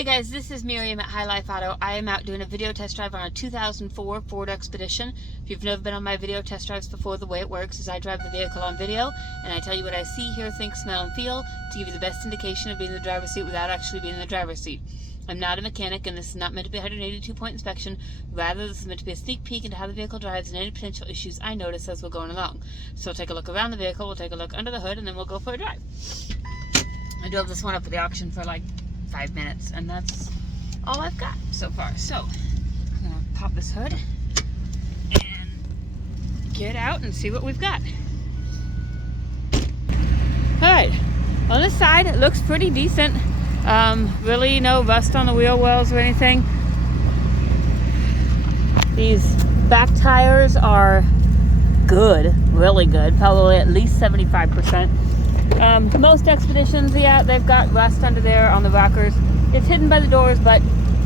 Hi guys, this is Miriam at High Life Auto. I am out doing a video test drive on a 2004 Ford Expedition. If you've never been on my video test drives before, the way it works is I drive the vehicle on video and I tell you what I see, hear, think, smell, and feel to give you the best indication of being in the driver's seat without actually being in the driver's seat. I'm not a mechanic and this is not meant to be a 182-point inspection. Rather, this is meant to be a sneak peek into how the vehicle drives and any potential issues I notice as we're going along. So we'll take a look around the vehicle, we'll take a look under the hood, and then we'll go for a drive. I drove this one up at the auction for like 5 minutes, and that's all I've got so far. So I'm gonna pop this hood and get out and see what we've got. All right, on this side it looks pretty decent. Really no rust on the wheel wells or anything. These back tires are good, really good, probably at least 75%. Most Expeditions, yeah, they've got rust under there on the rockers. It's hidden by the doors, but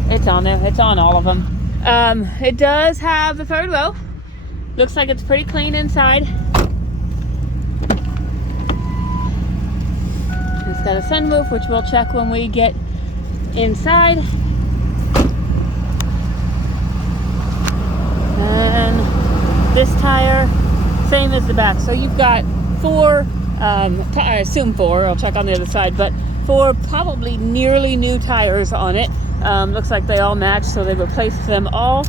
it's on there. It's on all of them. It does have the third row. Looks like it's pretty clean inside. It's got a sunroof, which we'll check when we get inside. And this tire, same as the back. So you've got four, I assume four, I'll check on the other side, but four probably nearly new tires on it. Looks like they all match, so they replaced them all.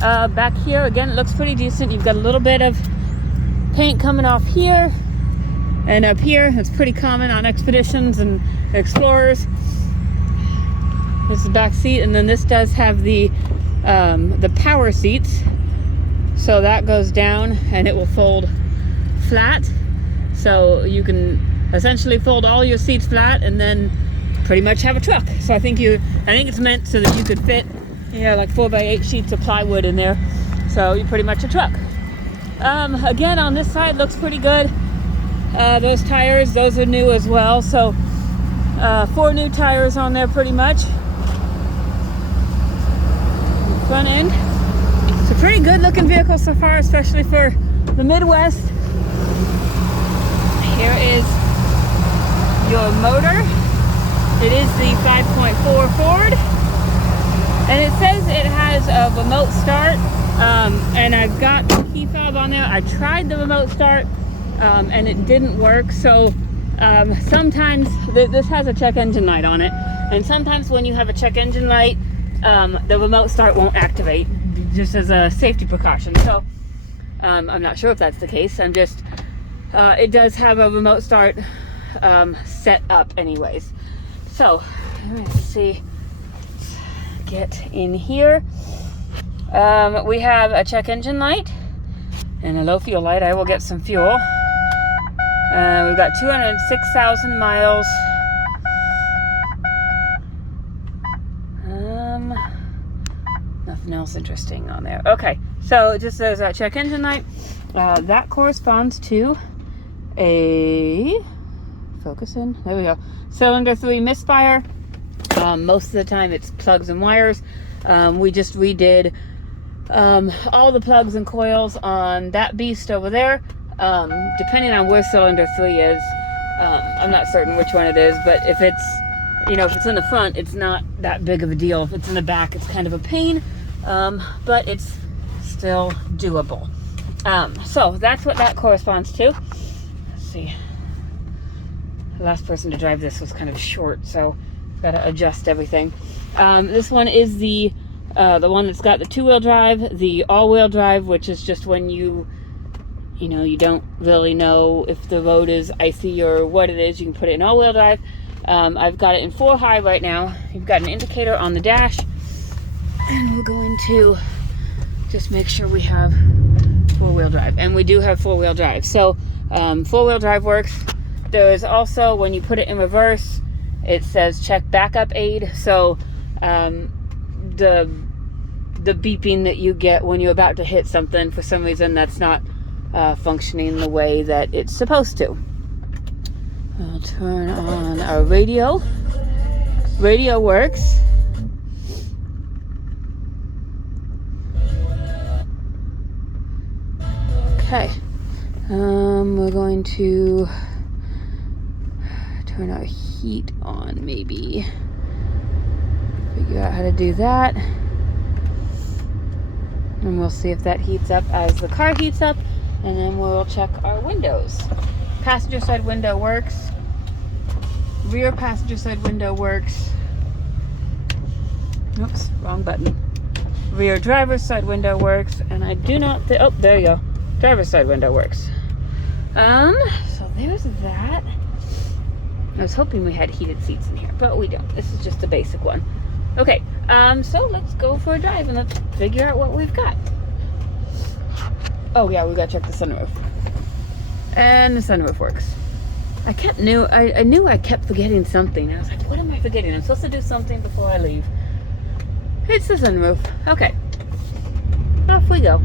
Back here, again, it looks pretty decent. You've got a little bit of paint coming off here and up here. It's pretty common on Expeditions and Explorers. This is the back seat, and then this does have the power seats. So that goes down and it will fold flat. So you can essentially fold all your seats flat and then pretty much have a truck. So I think it's meant so that you could fit, like 4x8 sheets of plywood in there. So you're pretty much a truck. Again, on this side looks pretty good. Those tires, those are new as well. So 4 new tires on there pretty much. Front end. It's a pretty good looking vehicle so far, especially for the Midwest. Here is your motor. It is the 5.4 Ford, and it says it has a remote start, and I've got the key fob on there. I tried the remote start and it didn't work. So sometimes this has a check engine light on it, and sometimes when you have a check engine light, the remote start won't activate, just as a safety precaution. So I'm not sure if that's the case. It does have a remote start set up anyways. So let's see, let's get in here. We have a check engine light and a low fuel light. I will get some fuel. We've got 206,000 miles. Nothing else interesting on there. Okay, so just as a check engine light, that corresponds to a focus in. There we go. Cylinder 3 misfire. Most of the time it's plugs and wires. We just redid all the plugs and coils on that beast over there. Depending on where cylinder 3 is, I'm not certain which one it is, but if it's in the front, it's not that big of a deal. If it's in the back, it's kind of a pain, but it's still doable. So that's what that corresponds to. Let's see. The last person to drive this was kind of short, so got to adjust everything. This one is the one that's got the 2-wheel drive, the all-wheel drive, which is just when you don't really know if the road is icy or what it is. You can put it in all-wheel drive. I've got it in 4 high right now. You've got an indicator on the dash, and we're going to just make sure we have 4-wheel drive, and we do have 4-wheel drive. So 4-wheel drive works. There is also, when you put it in reverse, it says check backup aid. So the beeping that you get when you're about to hit something, for some reason that's not functioning the way that it's supposed to. I'll turn on our radio. Radio works. Okay. We're going to turn our heat on, maybe. Figure out how to do that. And we'll see if that heats up as the car heats up. And then we'll check our windows. Passenger side window works. Rear passenger side window works. Oops, wrong button. Rear driver's side window works. And I do not oh, there you go. Driver's side window works. So there's that. I was hoping we had heated seats in here, but we don't. This is just a basic one. Okay, so let's go for a drive and let's figure out what we've got. Oh yeah, we gotta check the sunroof. And the sunroof works. I knew I kept forgetting something. I was like, what am I forgetting? I'm supposed to do something before I leave. It's the sunroof. Okay. Off we go.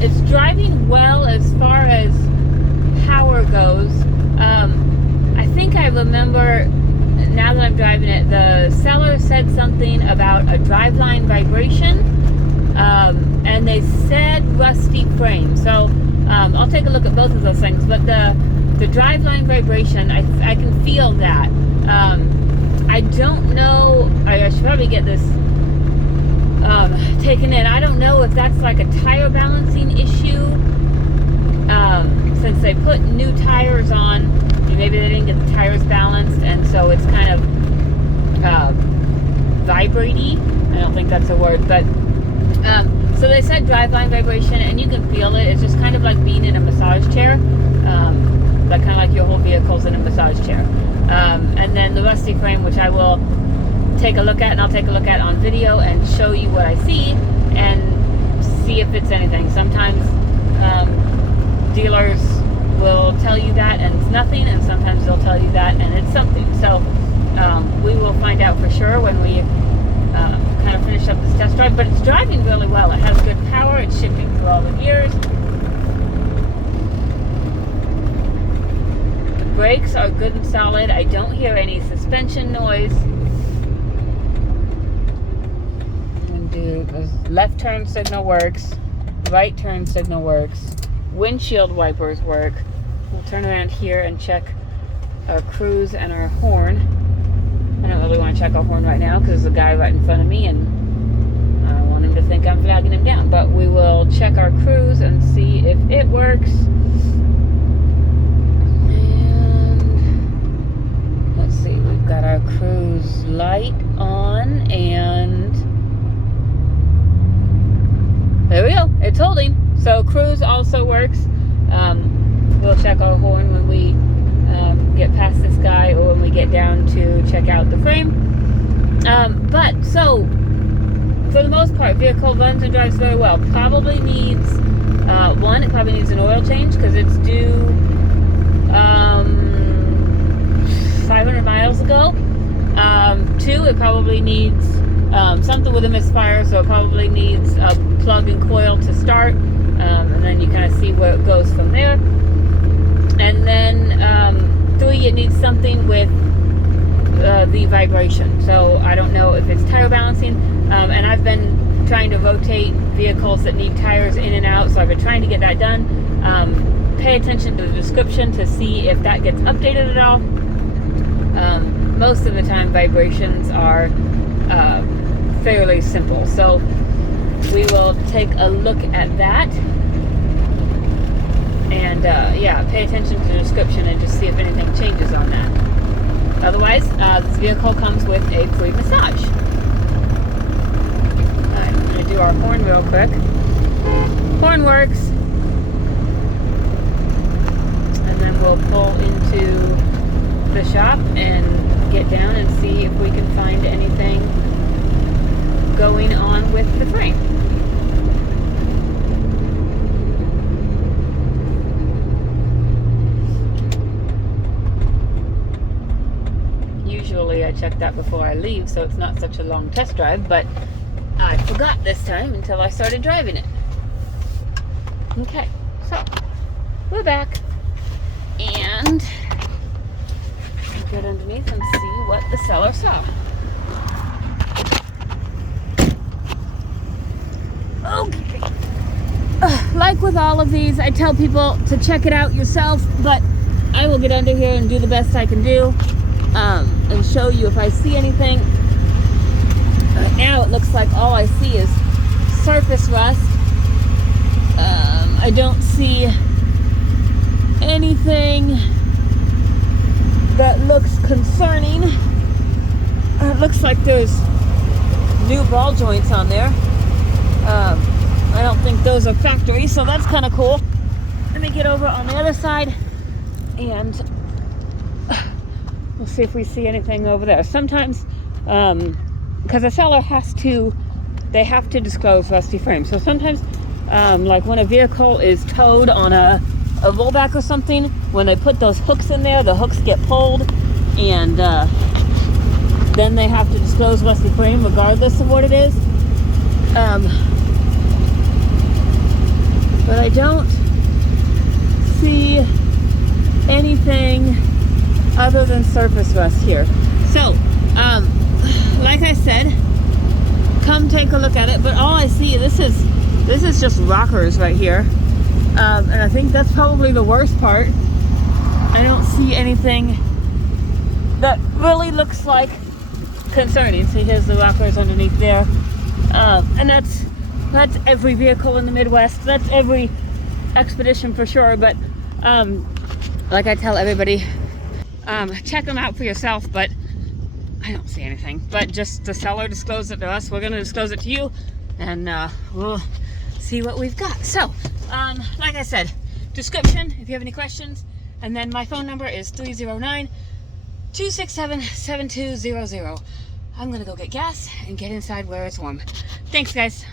It's driving well as far as power goes. I think I remember, now that I'm driving it, the seller said something about a driveline vibration, and they said rusty frame. So I'll take a look at both of those things. But the driveline vibration, I can feel that. I don't know, I should probably get this taken in. I don't know if that's like a tire balancing issue. Since they put new tires on, maybe they didn't get the tires balanced, and so it's kind of vibraty. I don't think that's a word, but so they said driveline vibration, and you can feel it. It's just kind of like being in a massage chair, like kind of like your whole vehicle's in a massage chair. And then the rusty frame, which I will take a look at, and I'll take a look at on video and show you what I see and see if it's anything. Sometimes dealers will tell you that and it's nothing, and sometimes they'll tell you that and it's something. So we will find out for sure when we kind of finish up this test drive. But it's driving really well. It has good power. It's shifting through all the gears. The brakes are good and solid. I don't hear any suspension noise. The left turn signal works, right turn signal works, windshield wipers work. We'll turn around here and check our cruise and our horn. I don't really want to check our horn right now because there's a guy right in front of me and I don't want him to think I'm flagging him down, but we will check our cruise and see if it works. And let's see, we've got our cruise light on, and there we go. It's holding. So cruise also works. We'll check our horn when we get past this guy, or when we get down to check out the frame. But so for the most part, vehicle runs and drives very well. Probably needs it probably needs an oil change because it's due 500 miles ago. 2, it probably needs something with a misfire, so it probably needs a plug and coil to start, and then you kind of see where it goes from there. And then 3, it needs something with the vibration. So I don't know if it's tire balancing, and I've been trying to rotate vehicles that need tires in and out, so I've been trying to get that done. Pay attention to the description to see if that gets updated at all. Most of the time vibrations are fairly simple, so we will take a look at that, and yeah, pay attention to the description and just see if anything changes on that. Otherwise, this vehicle comes with a free massage. Alright, I'm going to do our horn real quick. Horn works, and then we'll pull into the shop and get down and see if we can find anything going on with the frame. Usually I check that before I leave, so it's not such a long test drive, but I forgot this time until I started driving it. Okay, so we're back, and we'll get underneath and see what the seller saw. Okay. Like with all of these, I tell people to check it out yourself, but I will get under here and do the best I can do, and show you if I see anything. Now it looks like all I see is surface rust. I don't see anything that looks concerning. It looks like there's new ball joints on there. I don't think those are factory, so that's kind of cool. Let me get over on the other side, and we'll see if we see anything over there. Sometimes, because the seller they have to disclose rusty frames. So sometimes, like when a vehicle is towed on a rollback or something, when they put those hooks in there, the hooks get pulled, and then they have to disclose rusty frame regardless of what it is. But I don't see anything other than surface rust here. So, like I said, come take a look at it. But all I see, this is just rockers right here, and I think that's probably the worst part. I don't see anything that really looks like concerning. See, here's the rockers underneath there, and that's every vehicle in the Midwest. That's every Expedition for sure. But like I tell everybody, check them out for yourself. But I don't see anything. But just the seller disclosed it to us. We're going to disclose it to you, and we'll see what we've got. So, like I said, description if you have any questions, and then my phone number is 309-267-7200. I'm going to go get gas and get inside where it's warm. Thanks, guys.